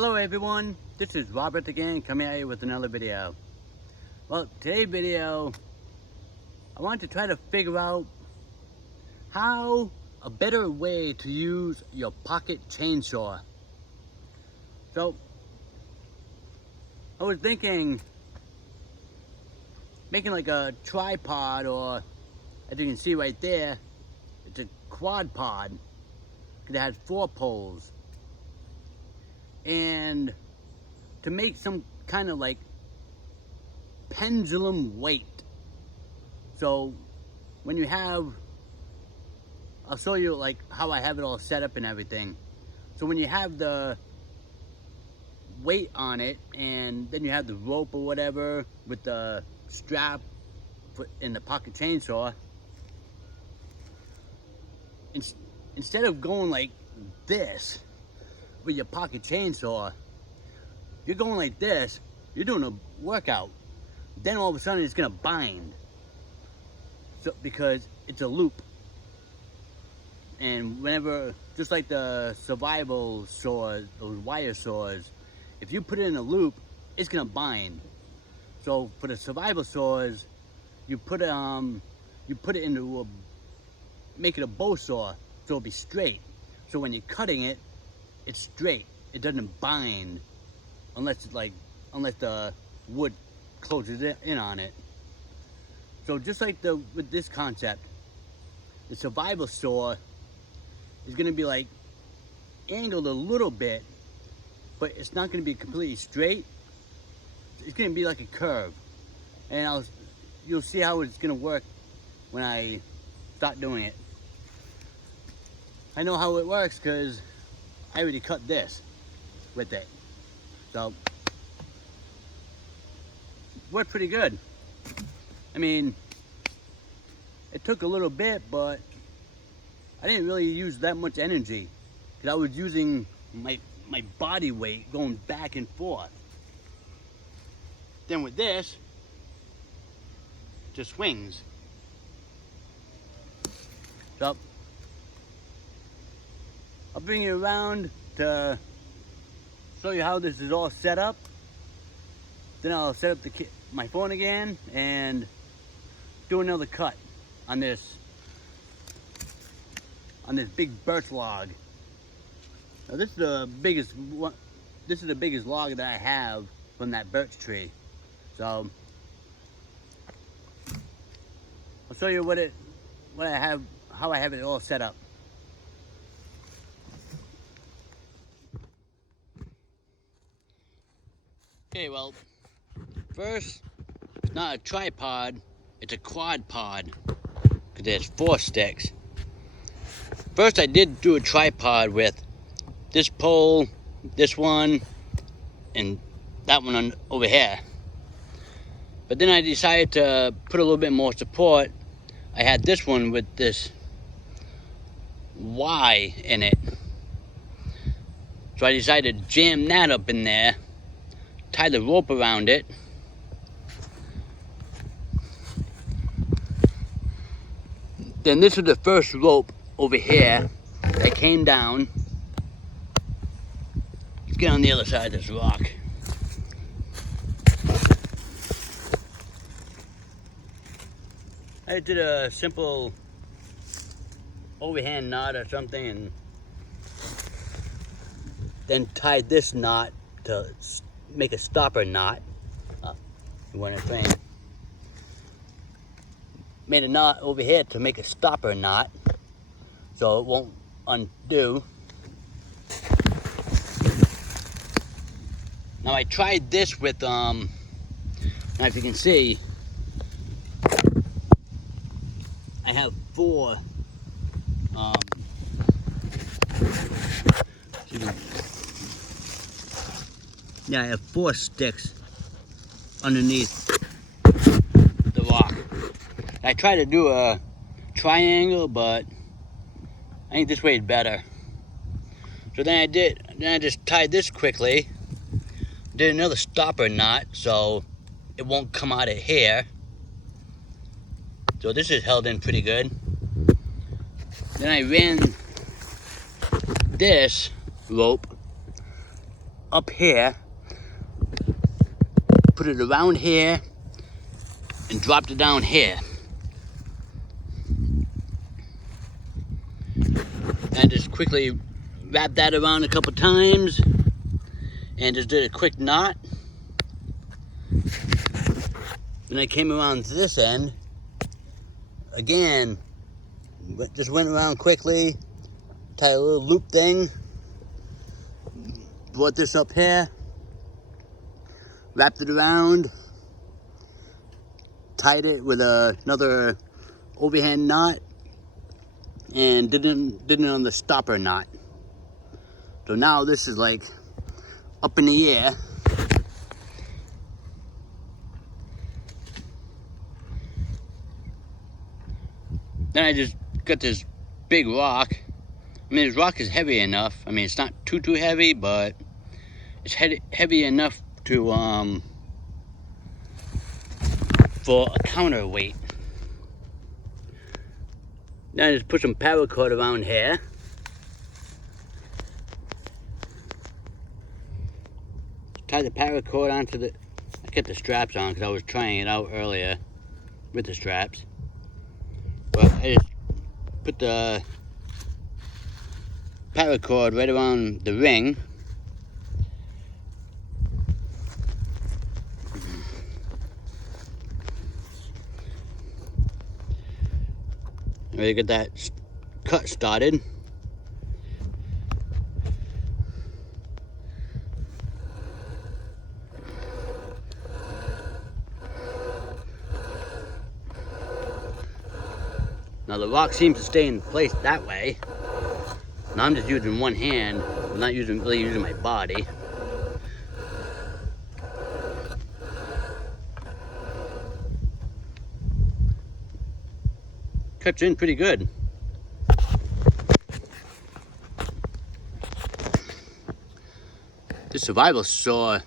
Hello everyone, this is Robert again, coming at you with another video. Well, today's video, I want to try to figure out how a better way to use your pocket chainsaw. So, I was thinking making like a tripod, or as you can see right there, it's a quad pod, because it has 4 poles. And to make some kind of like pendulum weight. So when you have, I'll show you like how I have it all set up and everything. So when you have the weight on it, and then you have the rope or whatever with the strap in the pocket chainsaw, instead of going like this with your pocket chainsaw, you're going like this, you're doing a workout, then all of a sudden it's gonna bind. So because it's a loop, and whenever, just like the survival saws, those wire saws, if you put it in a loop, it's gonna bind. So for the survival saws, you put it into make it a bow saw, so it'll be straight. So when you're cutting it, it's straight. It doesn't bind unless the wood closes in on it. So just like with this concept, the survival saw is going to be like angled a little bit, but it's not going to be completely straight. It's going to be like a curve, and you'll see how it's going to work when I start doing it. I know how it works because I already cut this with it, so worked pretty good. I mean, it took a little bit, but I didn't really use that much energy because I was using my body weight going back and forth. Then with this, it just swings. So I'll bring you around to show you how this is all set up. Then I'll set up my phone again and do another cut on this big birch log. Now this is the biggest one. This is the biggest log that I have from that birch tree. So I'll show you how I have it all set up. Okay, well, first, it's not a tripod, it's a quad pod, because there's 4 sticks. First I did do a tripod with this pole, this one, and that one over here. But then I decided to put a little bit more support. I had this one with this Y in it. So I decided to jam that up in there, tie the rope around it, then this is the first rope over here that came down. Let's get on the other side of this rock. I did a simple overhand knot or something, and then tied this knot to make a stopper knot. You want to think. Made a knot over here to make a stopper knot, so it won't undo. Now I tried this with now if you can see, I have 4 I have 4 sticks underneath the rock. I tried to do a triangle, but I think this way is better. So then I just tied this quickly, did another stopper knot so it won't come out of here. So this is held in pretty good. Then I ran this rope up here, put it around here, and dropped it down here. And just quickly wrapped that around a couple times and just did a quick knot. Then I came around to this end again, just went around quickly, tied a little loop thing, brought this up here, wrapped it around, tied it with another overhand knot, and did it on the stopper knot. So now this is like up in the air. Then I just got this big rock. I mean, this rock is heavy enough. I mean, it's not too heavy, but it's heavy enough to for a counterweight. Then I just put some paracord around here. Tie the paracord onto the. I kept the straps on because I was trying it out earlier with the straps. But I just put the paracord right around the ring. Ready to get that cut started. Now the rock seems to stay in place that way. Now I'm just using one hand. I'm not really using my body. Cuts in pretty good. This survival saw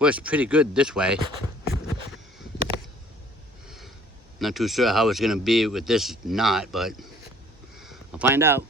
works pretty good this way. Not too sure how it's gonna be with this knot, but I'll find out.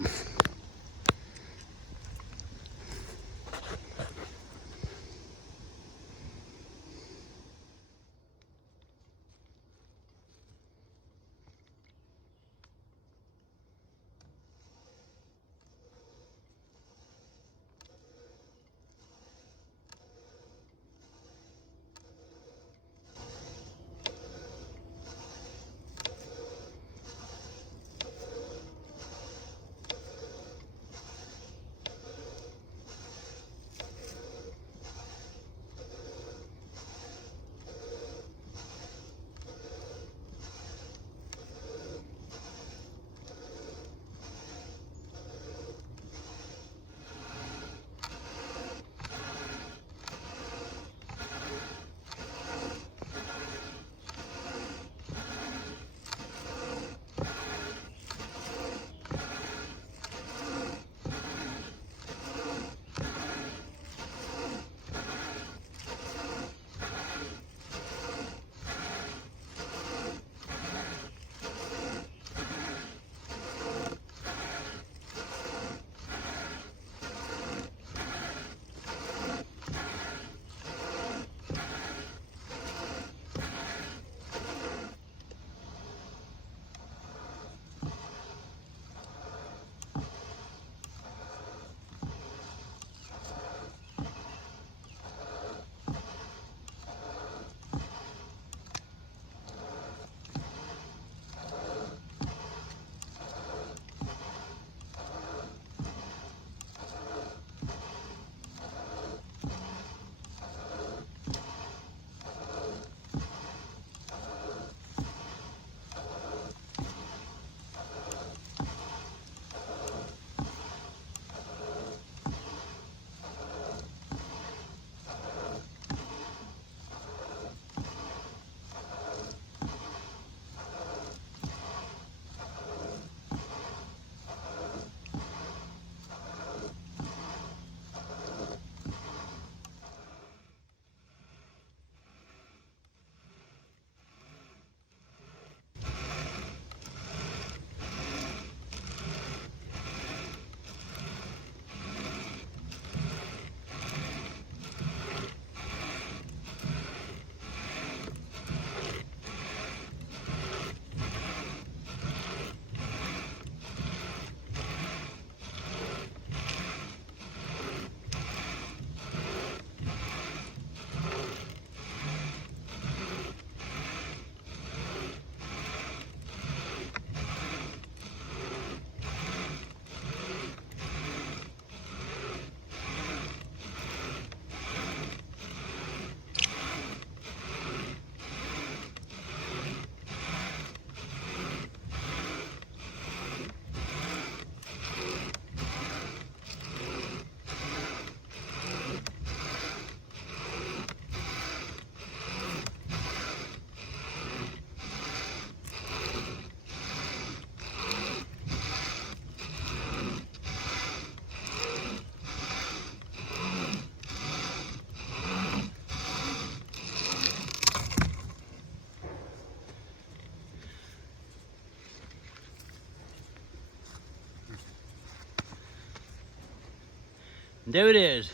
And there it is.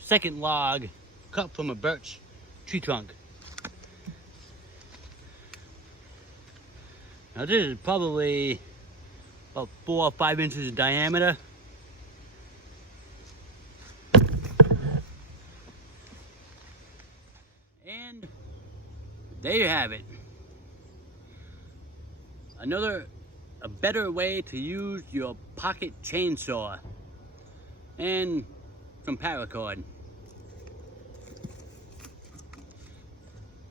Second log cut from a birch tree trunk. Now this is probably about 4 or 5 inches in diameter. And there you have it. A better way to use your pocket chainsaw and some paracord.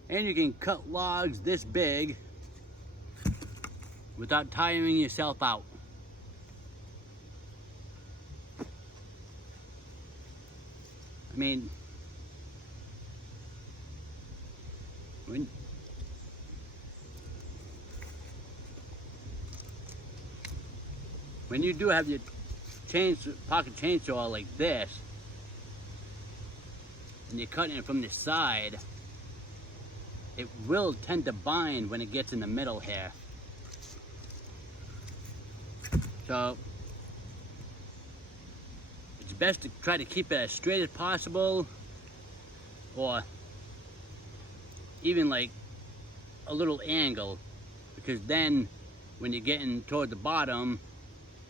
And you can cut logs this big without tiring yourself out. I mean, when you do have your pocket chainsaw like this, and you're cutting it from the side, it will tend to bind when it gets in the middle here. So it's best to try to keep it as straight as possible, or even like a little angle, because then when you're getting toward the bottom,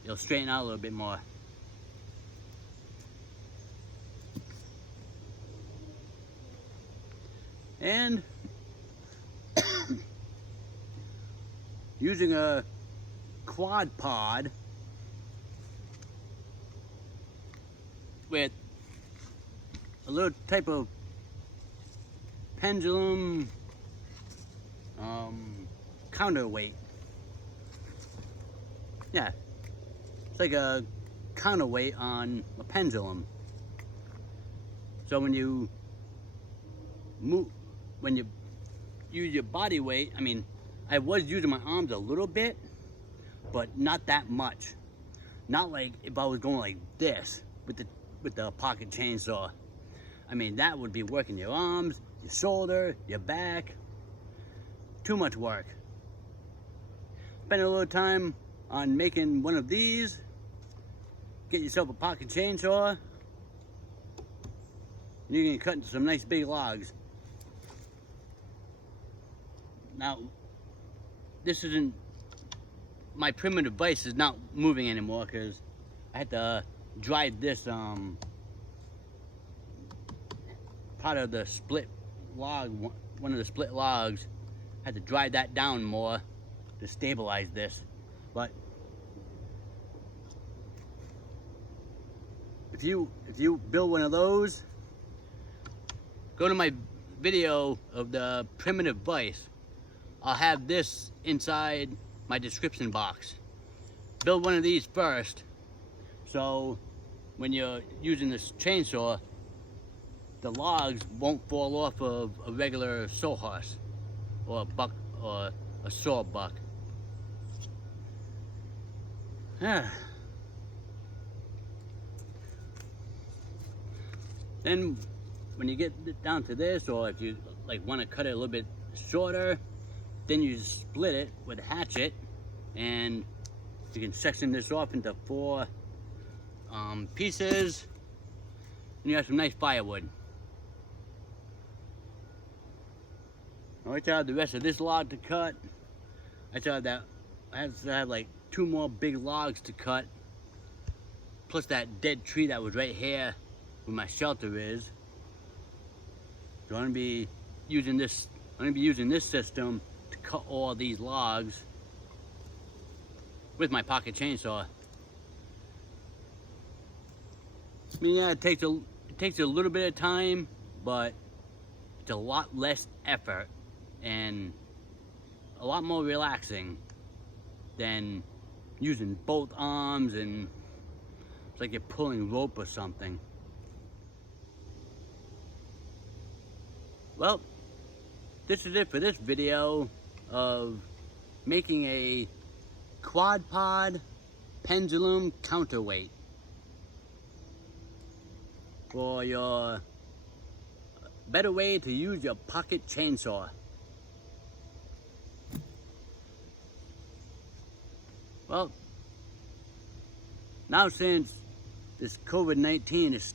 you'll straighten out a little bit more. And using a quad pod with a little type of pendulum counterweight. Yeah, it's like a counterweight on a pendulum. So when you use your body weight, I mean, I was using my arms a little bit, but not that much. Not like if I was going like this with the pocket chainsaw. I mean, that would be working your arms, your shoulder, your back. Too much work. Spend a little time on making one of these. Get yourself a pocket chainsaw. And you can cut into some nice big logs. Now, this isn't, my primitive vise is not moving anymore because I had to drive this part of the split log, one of the split logs. I had to drive that down more to stabilize this. But if you build one of those, go to my video of the primitive vise. I'll have this inside my description box. Build one of these first, so when you're using this chainsaw, the logs won't fall off of a regular sawhorse or a buck or a sawbuck. Then when you get down to this, or if you like want to cut it a little bit shorter, then you split it with a hatchet, and you can section this off into 4 pieces, and you have some nice firewood. I still have the rest of this log to cut. I still have like 2 more big logs to cut, plus that dead tree that was right here where my shelter is. So I'm gonna be using this system to cut all these logs with my pocket chainsaw. I mean, yeah, it takes a little bit of time, but it's a lot less effort and a lot more relaxing than using both arms, and it's like you're pulling rope or something. Well, this is it for this video of making a quad pod pendulum counterweight for your better way to use your pocket chainsaw. Well, now since this COVID-19 is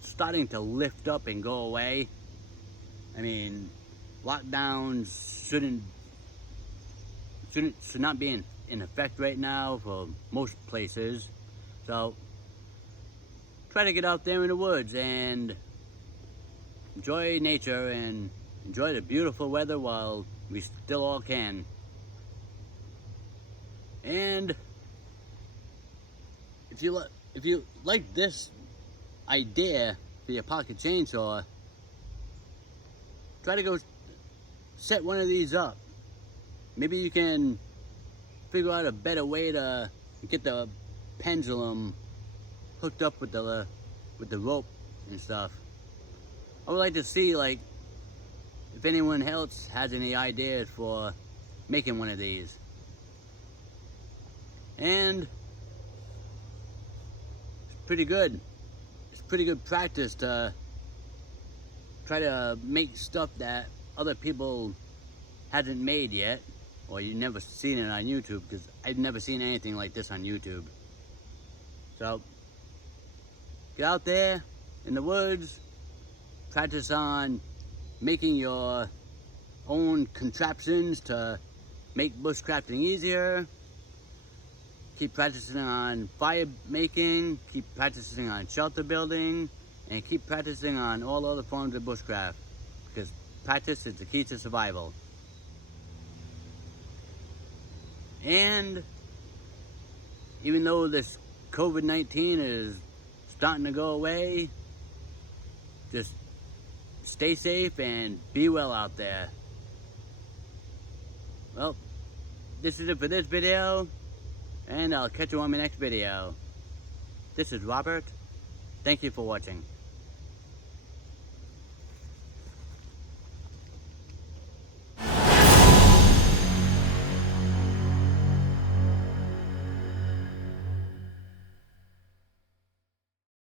starting to lift up and go away. I mean, lockdowns should not be in effect right now for most places. So try to get out there in the woods and enjoy nature and enjoy the beautiful weather while we still all can. And if you like this idea for your pocket chainsaw, try to go set one of these up. Maybe you can figure out a better way to get the pendulum hooked up with the rope and stuff. I would like to see, like, if anyone else has any ideas for making one of these. And it's pretty good. It's pretty good practice to try to make stuff that other people hasn't made yet, or you've never seen it on YouTube, because I've never seen anything like this on YouTube. So get out there in the woods, practice on making your own contraptions to make bushcrafting easier. Keep practicing on fire making, keep practicing on shelter building, and keep practicing on all other forms of bushcraft, because practice is the key to survival. And even though this COVID-19 is starting to go away, just stay safe and be well out there. Well, this is it for this video, and I'll catch you on my next video. This is Robert. Thank you for watching.